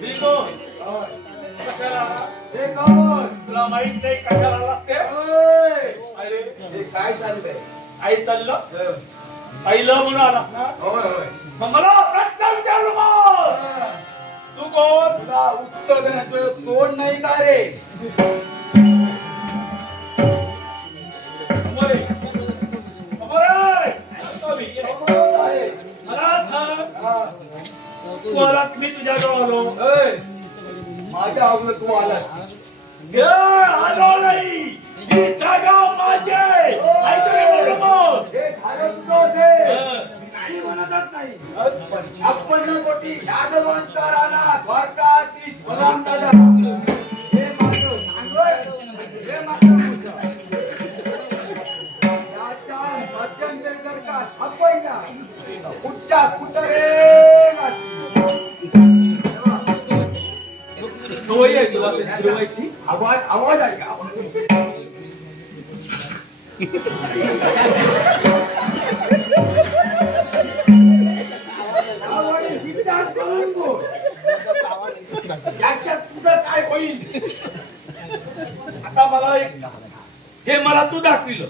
मी कोण? कशाला? हे कोण? तुला माहित नाही कशाला लागते? अरे हे काय चाललंय? आई चाललं? आईला म्हणून आलास ना? होय होय. मग मला प्रश्न विचारू नको. तू कोण? तुला उत्तर देण्याचं तोंड नाही का रे? तू आलास मी तुझ्या जवळ आलो. माझ्या अगोदर तू आलास. आलो नाही. ही जागा माझी आहे. ऐकले बरोबर. हे सारं तुझं असेल. मी म्हणतच नाही. 56 कोटी यादवांचा राणा द्वारकाधीश बलराम दादा. हे माझं सांगोय. हे माझं मुसा. याच्या मध्यंतरी जर का सापडला कुठच्या कुठरे नाशी. सवय आहे तुला फिरवायची. आवाज आहे का? तुझं काय होईल? आता मला एक हे मला तू दाखविलं.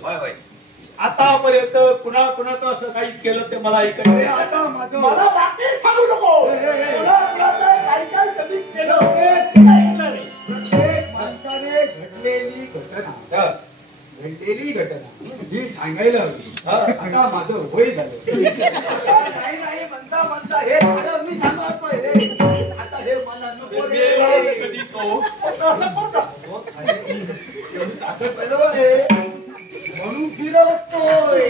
आतापर्यंत पुन्हा कुणाचं असं काही केलं ते मला ऐकायचं. आता मला बाकी सांगू नको. काही काय कधी केलं प्रत्येक माणसाने घडलेली घटना ही सांगायला हवी. आता माझं वय झालं. नाही नाही म्हणता म्हणता हे झालं मी सांगतोय रे. आता हे मला नको रे. कधी तो असं म्हणून फिरवतोय.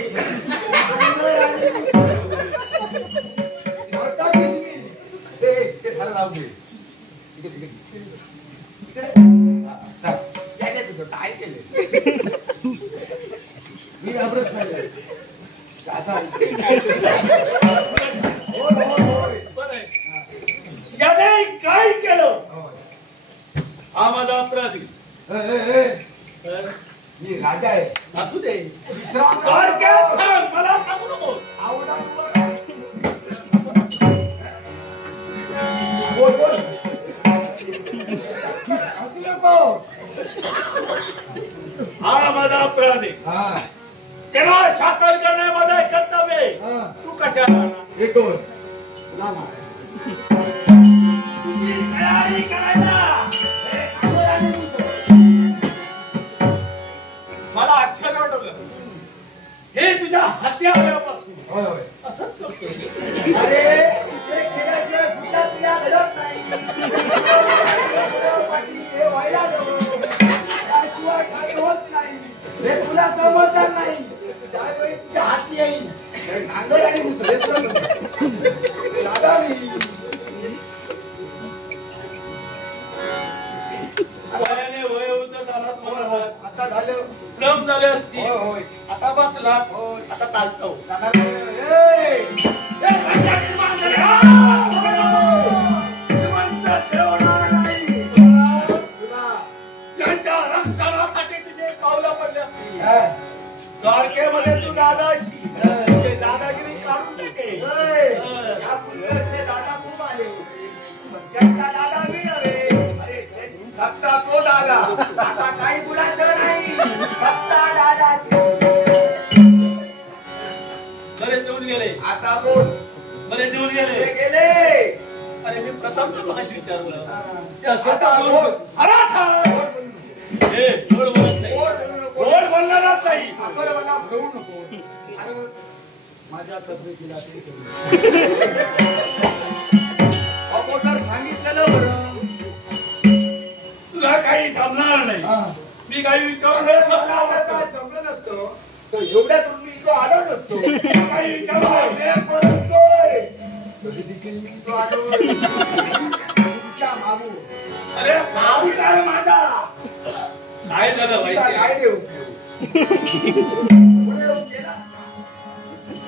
ते झालं लावून घे. तुझं काय केलं? मी घाबरत नाही. काय केलं? हा माझा अपराधी. मी राजा आहे. असू दे. विश्राम सांग. मला सांगू नको. बोल बोल. असू नको. हा माझा अपराधी. तेव्हा शासन करणे माझं कर्तव्य. तू कशाला येतो? तुला तयारी करायला मला आश्चर्य वाटलं. हे तुझ्या हाती आल्यापासून असंच करतोय. अरे ते केल्याशिवाय तुझ्या तुला घडत नाही. हे व्हायला नको. त्याशिवाय काही होत नाही. हे तुला समजणार नाही. ज्यावेळी तुझ्या हाती येईल नांगर आणि आता झालं. श्रम झाले असतील. आता बसला. आता चालतो. त्यांच्या रक्षणासाठी तुझे पावलं पडले असतील. द्वारकेमध्ये तू दादाशी दादागिरी काढून टाके. दादा खूप आले. त्यांचा दादा मी नव्हे. सत्ता तो दादा. आता काही बोलायचं नाही. सत्ता दादाची. बरे जेवून गेले. आता बोल. बरे जेवून गेले. अरे मी प्रथम भाषा विचारलं. गोड बोलत नाही. गोड बोलणार नाही. मला घेऊ नको. माझ्या तब्येतीला मोटर सांगितलेलं बरं. तुला काही जमणार नाही. मी काही विचारलं जमलं नसतं तर एवढ्या तुम्ही इथं आलो नसतो. काही विचारलं कधी देखील मी इथं आलो. मागू. अरे भाऊ काय माझा काय झालं माहिती काय देऊ?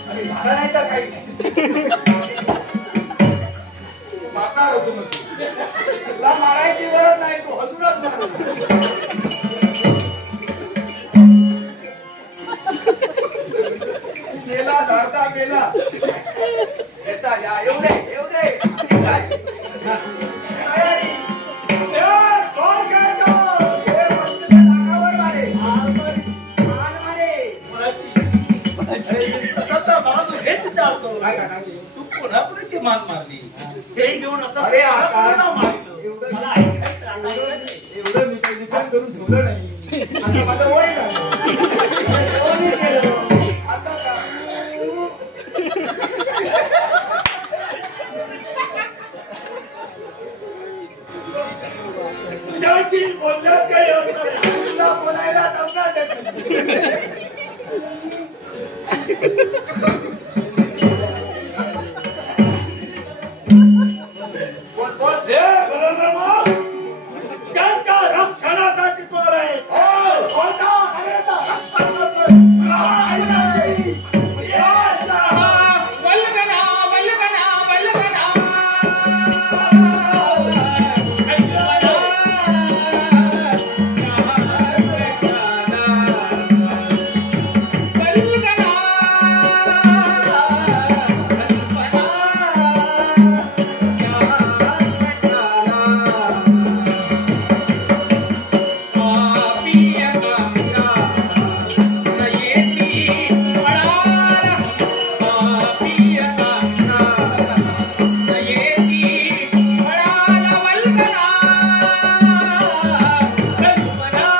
अरे झाला नाही तर काही नाही. मारणार होतो मग तुला मारायची गरज नाही. तू हसूनच मारू. गेला धारता गेला. येता या एवढे एवढे तू कोणापर्यंत मान मारली ते घेऊन असं अरे आता मला ऐकायचं एवढं निकाल करून ठेवलं नाही. आता माझं वय तुझ्याशी बोलण्यात काही अर्थ नाही. तुला बोलायला जमणार त्यांच्या रक्षणासाठी तो आहे. कल्पना